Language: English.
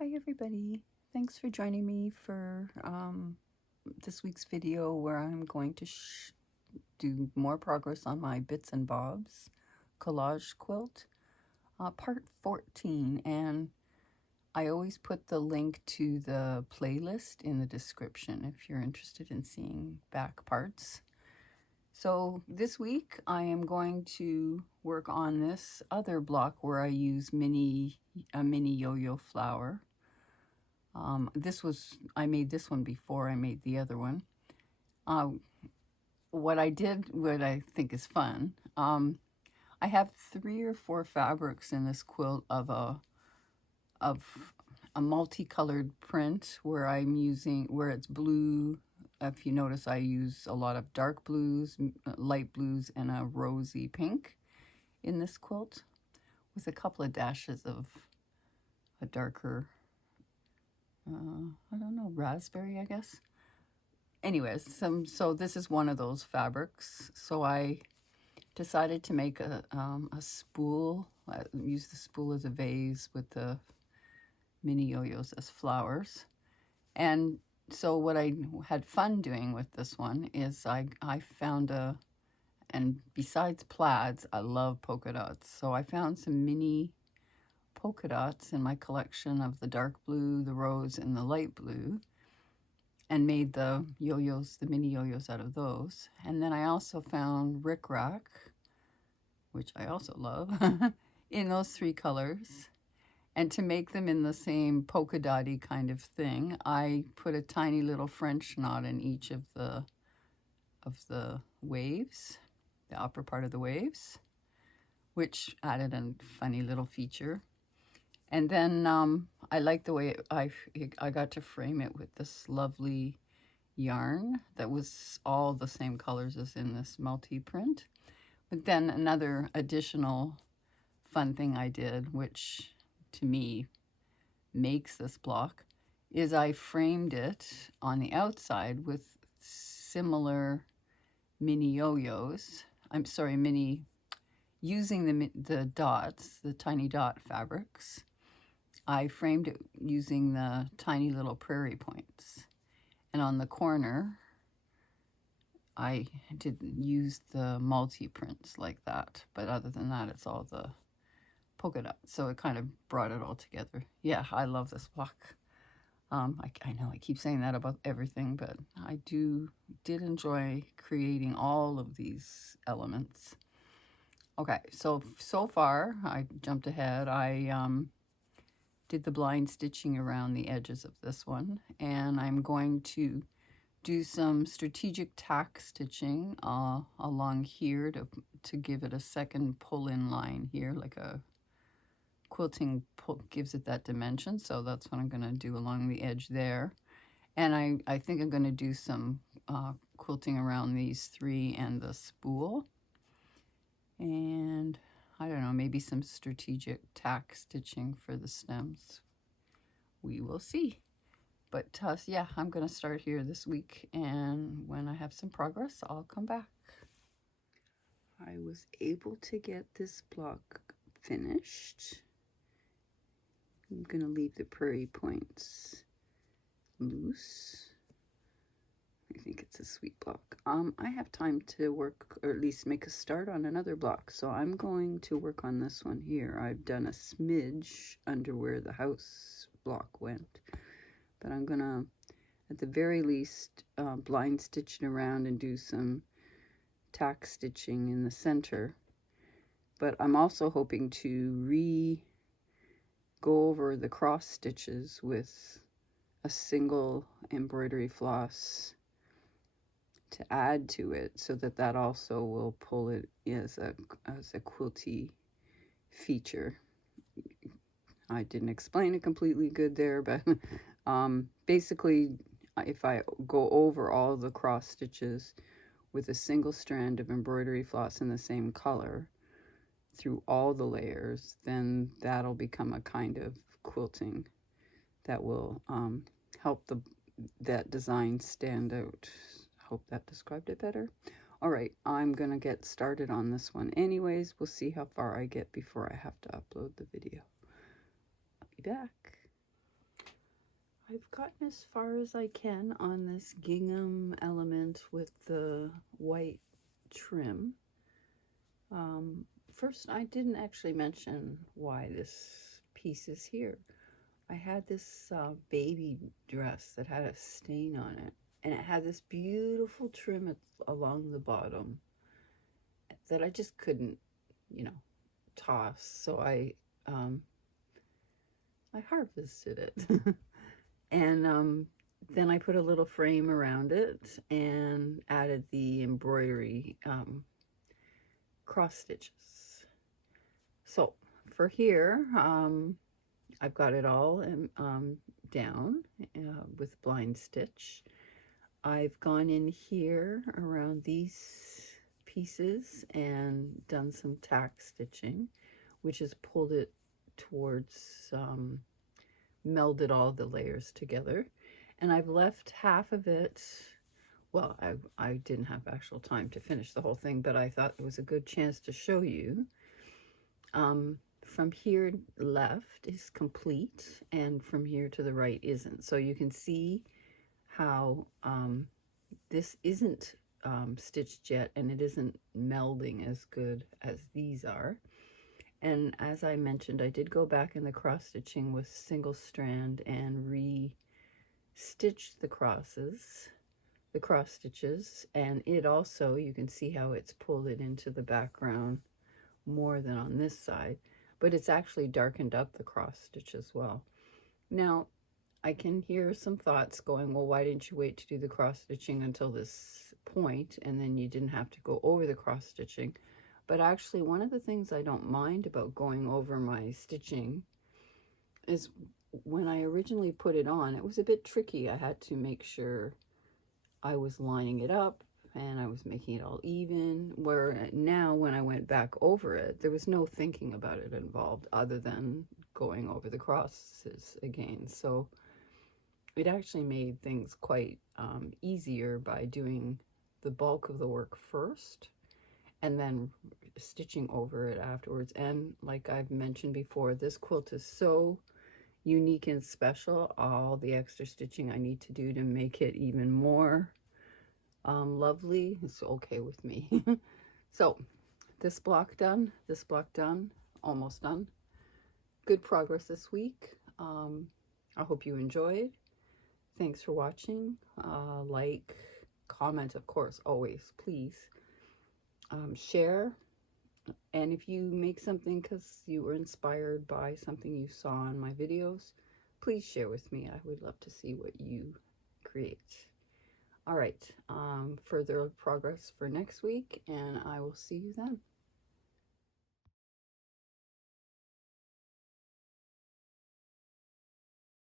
Hi everybody, thanks for joining me for this week's video where I'm going to do more progress on my bits and bobs collage quilt, part 14, and I always put the link to the playlist in the description if you're interested in seeing back parts. So this week I am going to work on this other block where I use a mini yo-yo flower. I made this one before I made the other one. What I think is fun, I have 3 or 4 fabrics in this quilt of a multicolored print where it's blue. If you notice, I use a lot of dark blues, light blues, and a rosy pink in this quilt with a couple of dashes of a darker I don't know, raspberry, I guess. Anyways, so this is one of those fabrics. So I decided to make a spool. Use the spool as a vase with the mini yo-yos as flowers. And so what I had fun doing with this one is I found and besides plaids, I love polka dots. So I found some mini polka dots in my collection of the dark blue, the rose, and the light blue, and made the yo-yos, the mini yo-yos out of those. And then I also found rickrack, which I also love, in those 3 colors. And to make them in the same polka dotty kind of thing, I put a tiny little French knot in each of the waves, the upper part of the waves, which added a funny little feature. And then I like the way I got to frame it with this lovely yarn that was all the same colors as in this multi-print. But then another additional fun thing I did, which to me makes this block, is I framed it on the outside with similar mini yo-yos. Using the dots, the tiny dot fabrics. I framed it using the tiny little prairie points. And on the corner, I didn't use the multi-prints like that. But other than that, it's all the polka dots. So it kind of brought it all together. Yeah, I love this block. I know I keep saying that about everything, but I did enjoy creating all of these elements. Okay, so far, I jumped ahead. I did the blind stitching around the edges of this one, and I'm going to do some strategic tack stitching along here to give it a second pull-in line here, like a quilting gives it that dimension. So that's what I'm going to do along the edge there. And I think I'm going to do some quilting around these 3 and the spool. And I don't know, maybe some strategic tack stitching for the stems. We will see. But yeah, I'm going to start here this week, and when I have some progress, I'll come back. I was able to get this block finished. I'm going to leave the prairie points loose. I think it's a sweet block. I have time to work, or at least make a start on another block. So I'm going to work on this one here. I've done a smidge under where the house block went. But I'm gonna, at the very least, blind stitch it around and do some tack stitching in the center. But I'm also hoping to go over the cross stitches with a single embroidery floss to add to it, so that also will pull it as a quilty feature. I didn't explain it completely good there, but basically, if I go over all the cross stitches with a single strand of embroidery floss in the same color through all the layers, then that'll become a kind of quilting that will help that design stand out. Hope that described it better. All right, I'm gonna get started on this one anyways. We'll see how far I get before I have to upload the video. I'll be back. I've gotten as far as I can on this gingham element with the white trim. First, I didn't actually mention why this piece is here. I had this baby dress that had a stain on it, and it had this beautiful trim along the bottom that I just couldn't, you know, toss. So I harvested it. And then I put a little frame around it and added the embroidery cross stitches. So for here, I've got it all down with blind stitch. I've gone in here around these pieces and done some tack stitching, which has pulled it towards, melded all the layers together. And I've left half of it, well, I didn't have actual time to finish the whole thing, but I thought it was a good chance to show you. From here left is complete, and from here to the right isn't. So you can see how this isn't stitched yet, and it isn't melding as good as these are. And as I mentioned, I did go back in the cross stitching with single strand and re-stitch the cross stitches, and it also, you can see how it's pulled it into the background more than on this side, but it's actually darkened up the cross stitch as well. Now, I can hear some thoughts going, well, why didn't you wait to do the cross stitching until this point, and then you didn't have to go over the cross stitching? But actually, one of the things I don't mind about going over my stitching is when I originally put it on, it was a bit tricky. I had to make sure I was lining it up and I was making it all even, where now when I went back over it, there was no thinking about it involved other than going over the crosses again. So it actually made things quite easier by doing the bulk of the work first and then stitching over it afterwards. And like I've mentioned before, this quilt is so unique and special. All the extra stitching I need to do to make it even more lovely is okay with me. So this block done, almost done. Good progress this week. I hope you enjoyed. Thanks for watching. Like, comment, of course, always, please. Share, and if you make something because you were inspired by something you saw in my videos, please share with me. I would love to see what you create. All right, further progress for next week, and I will see you then.